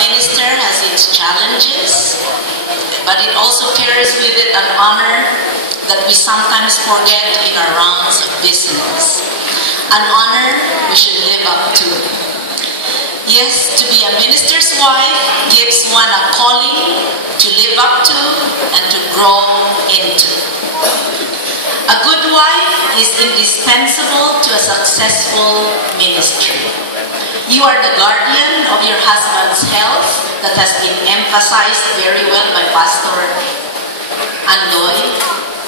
minister has its challenges, but it also carries with it an honor that we sometimes forget in our rounds of business. An honor we should live up to. Yes, to be a minister's wife gives one a calling to live up to and to grow into. A good wife is indispensable to a successful ministry. You are the guardian of your husband's health that has been emphasized very well by Pastor Andoy,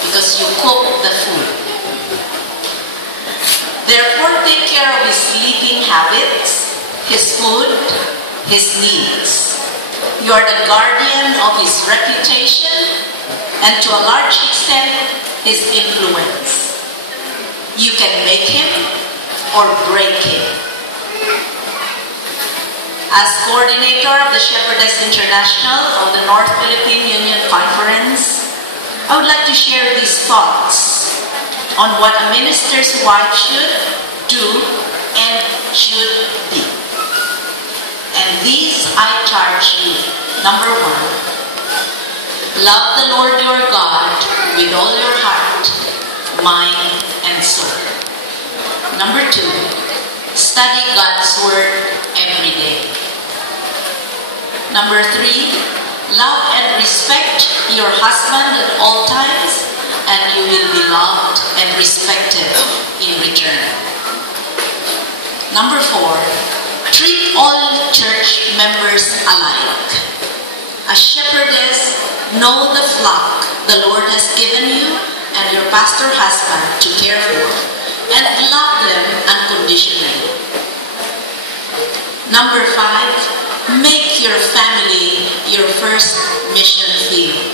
because you cook the food. Therefore, take care of his sleeping habits, his food, his needs. You are the guardian of his reputation and to a large extent, his influence. You can make him or break him. As coordinator of the Shepherdess International of the North Philippine Union Conference, I would like to share these thoughts on what a minister's wife should do and should be. And these I charge you. Number 1, love the Lord your God with all your heart, mind, and soul. Number 2, study God's Word every day. Number 3, love and respect your husband at all times, and you will be loved and respected in return. Number 4, treat all church members alike. As shepherdess, know the flock the Lord has given you and your pastor husband to care for, and love them unconditionally. Number 5, make your family your first mission field.